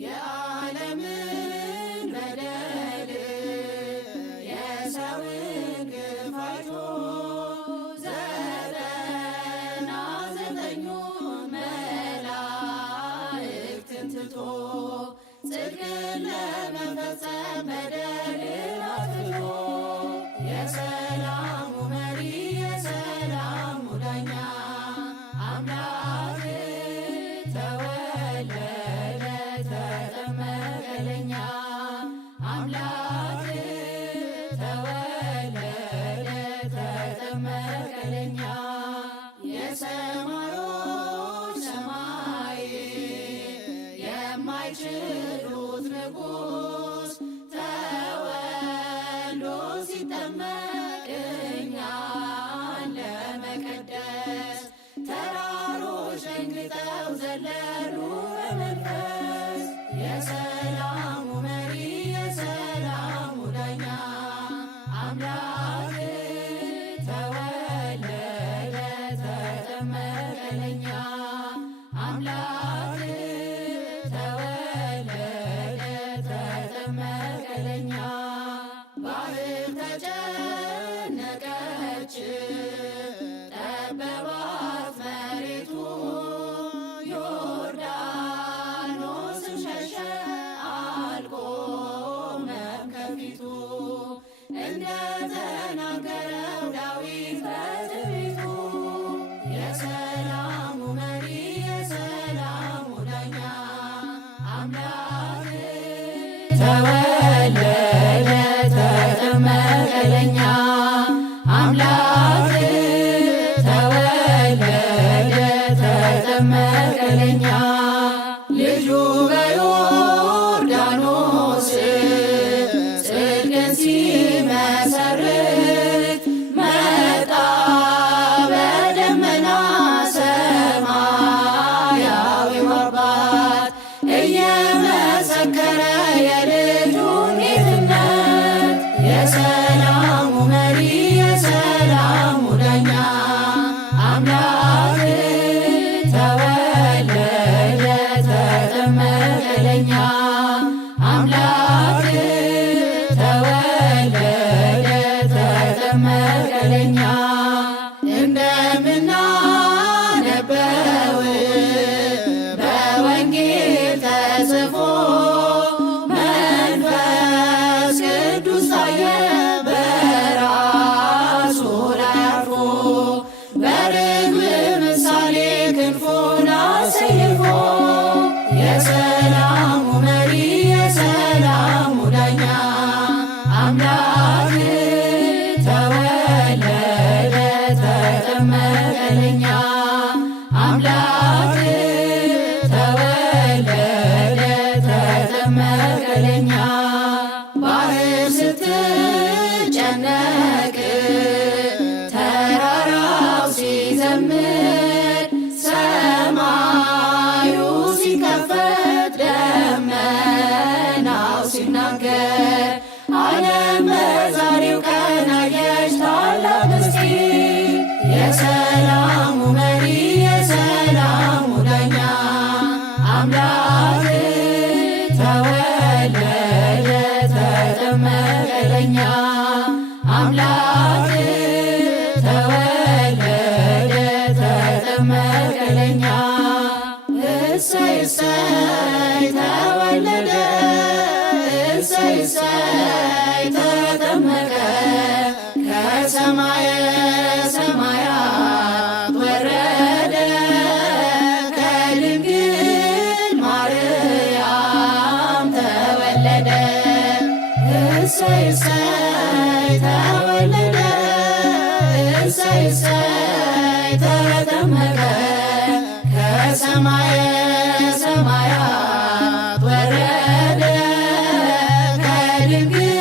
የዓለምን በደል የሰውን ግፍ አይቶ 99ኙን መላእክትን ትቶ ጽድቅን ለመፈጸም በደልን አጥፍቶ የሰላሙ መሪ የሰላሙ ዳኛ አምላክ ተወለደ ተጠመቀ ለኛ አምላክ ተወለደ ተጠመቀ ለኛ የሰማዮች ሰማይ የማይችሉት ንጉሥ ተወልዶ ሲጠመቅ እኛን ለመቀደስ ተራሮች ደንግጠው ዘለሉ በመንፈስ የሰላሙ መሪ የሰላሙ ዳኛ አምላክ ተወለደ ተጠመቀ ለኛ አምላክ ተወለደ ተጠመቀ ለኛ ባህር ተጨነቀች ጠበባት መሬቱ ዮርዳኖስን ሸሸ አልቆመም ከፊቱ እንደተናገረው ዳዊት በትንቢቱ የሰላሙ መሪ የሰላሙ ዳኛ አምላክ ተወለደ ተጠመቀ ለኛ አምላክ ተወለደ ተጠመቀ ለኛ ልጁ በዮርዳኖስ ጽድቅን ሲመሰርት መጣ በደመና ሰማያዊው አባት እየመሰከረ የልጁን ጌትነት የሰላሙ መሪ የሰላሙ ዳኛ አምላክ ተወለደ ተጠመቀ ለኛ አምላክ ተወለደ ተጠመቀ ለኛ እንደምናነበው በወንጌል ተጽፎ መንፈስ ቅዱስ ታየ በራሱ ላይ አርፎ በርግብ ምሳሌ ክንፉን አሰይፎ የሰላሙ መሪ የሰላሙ ዳኛ አምላክ ተወለደ ተጠመቀ ለኛ አምላክ ተወለደ ተጠመቀ ለኛ ባህር ስትጨነቅ ተራራው ሲዘምር ሰማዩ ሲከፈት ደመናው ሲናገር ዓለም በዛሬው ቀን አየች ታላቅ ምስጢር የሰላሙ መሪ የሰላሙ ዳኛ አምላክ ተወለደ ተጠመቀ ለኛ አምላክ ተወለደ ተጠመቀ ለኛ እሰይ እሰይ ተወለደ እሰይ እሰይ ተጠመቀ ከሰማየ ሰማያት ወረደ ከድንግል ማርያም ተወለደ እሰይ እሰይ ተወለደ እሰይ እሰይ ተጠመቀ ከሰማየ ሰማያት ወረደ ከድንግል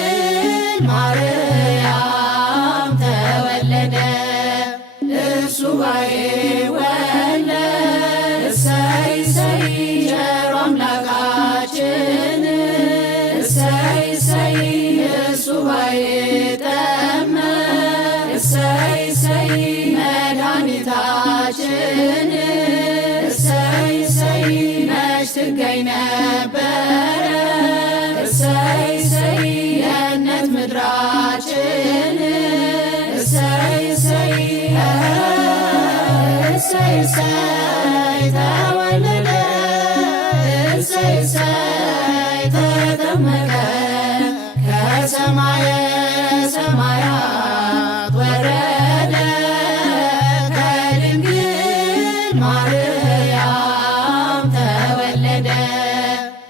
ማርያም ተወለደ እሱ ባይወለድ እሰይ እሰይ ቸሩ አምላካችን እሰይ እሰይ እሱ ባይጠመቅ እሰይ እሰይ መድኃኒታችን እሰይ እሰይ መች ነበረ እሰይ እሰይ ገነት ምድራችን እሰይ እሰይ እሰይ እሰይ ተወለደ እሰይ እሰይ ተጠመቀ ከሰማየ ሰማያት ወረደ ከድንግል ማርያም ተወለደ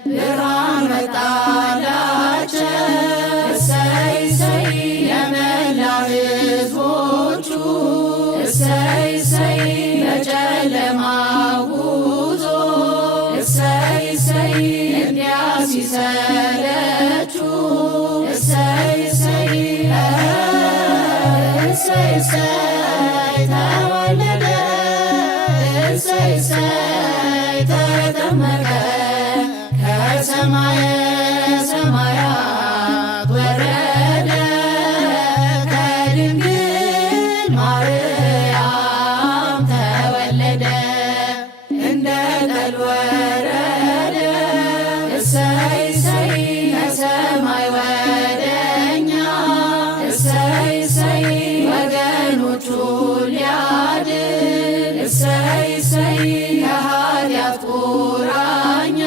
ብርሃን ወጣላቸው እሰይ እሰይ የመላ ሕዝቦቹ እሰይ እሰይ በጨለማው ጉዞ እሰይ እሰይ እንዲያ ሲሰለቹ እሰይ እሰይ እሰይ እሰይ ተወለደ እሰይ እሰይ ተጠመቀ ከሰማየ ሰማያት ወረደ ከድንግል ማርያም ተወለደ እንደ ጠል ወረደ እሰይ እሰይ ከሰማይ ወደኛ እሰይ እሰይ ወገኖቹ ሊያድን እሰይ እሰይ ከኃጢአት ቁራኛ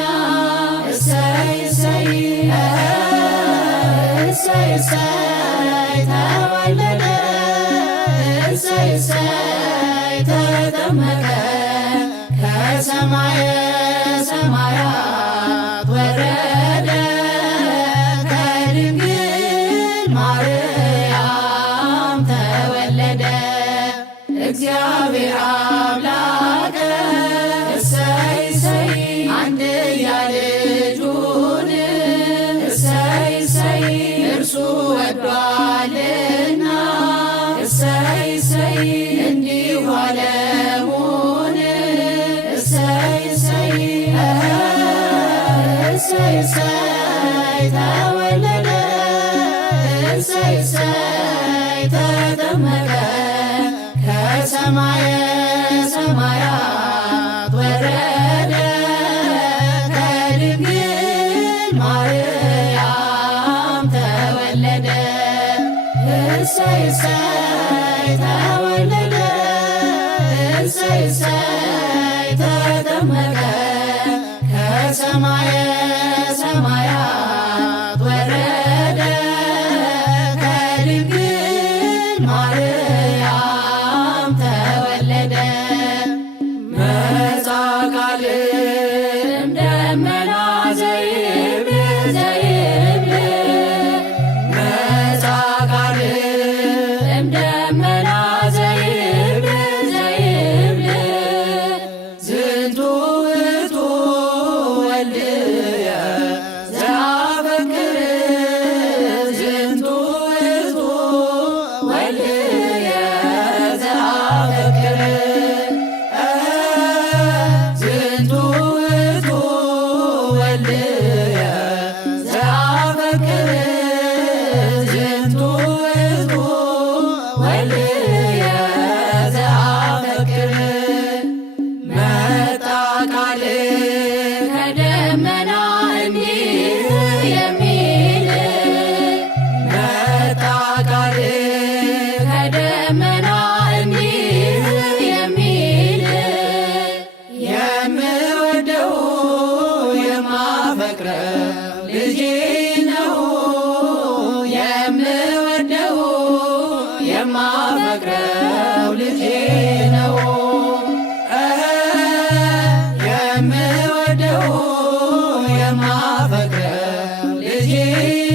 እሰይ እሰይ እሰይ እሰይ ተወለደ እሰይ እሰይ ተጠመቀ ከሰማየ ሰማያት ወረደ ከድንግል ማርያም ተወለደ እግዚአብሔር አምላከ እሰይ እሰይ አንድያ ልጁን እሰይ እሰይ እርሱ ወዷልና እሰይ እሰይ እንዲሁ ዓለሙን እሰይ እሰይ እሰይ እሰይ ተወለደ እሰይ እሰይ ተጠመቀ ከሰማየ ሰማያት ወረደ ከድንግል ማርያም ተወለደ እሰይ እሰይ ተወለደ እሰይ እሰይ ተጠመቀ ከሰማየ ሰማያት ወረደ ከድንግል ማርያም ተወለደ መጻ ቃል እምደመና ዘይብል ዘይብል መጻ ቃል እምደመና ዘይብል ዘይብል ዝንቱ ውእቱ ወልድየ ዘአፈቅር ዝንቱ ውእቱ ወልድየ ዘአፈቅር ዝንቱ ውእቱ ወልድየ ዘአፈቅር ዝንቱ ውእቱ ወልድየ ዘአፈቅር መጣ ቃል ከደመና እንዲህ የሚል መጣ ቃል ከደመና እንዲህ የሚል የምወደው የማፈቅረው ልጄ ነው የምወደው የማፈቅረው ልጄ ነው የምወደው የማፈቅረው ልጄ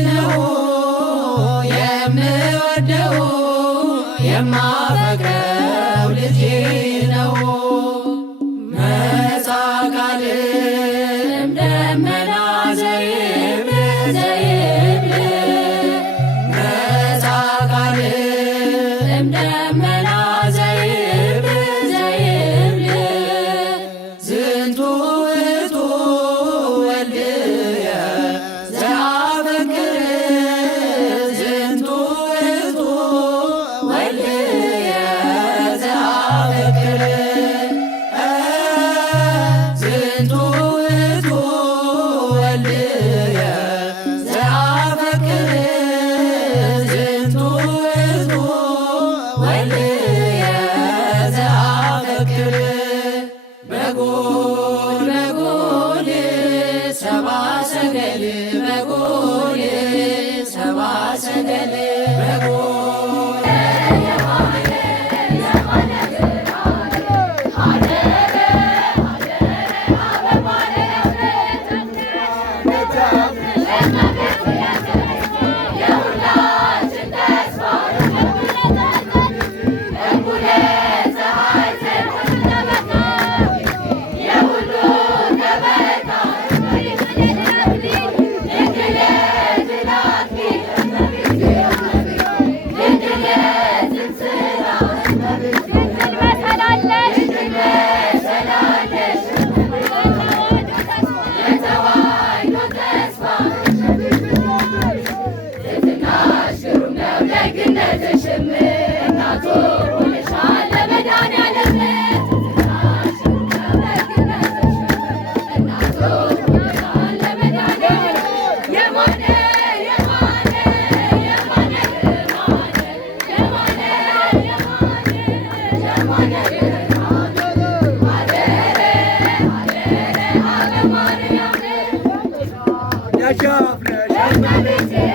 ነው የምወደው የማፈቅረው ልጄ ነው መጻ ቃል እምደመና ዘይብል ዘይብል መጻ ቃል እምደመና ዘይብል ዘይብል ዝንቱ ውእቱ ወልድየ ዘአፈቅር ዝንቱ ውእቱ ወልድየ ዘአፈቅር Yaşa, yaşa.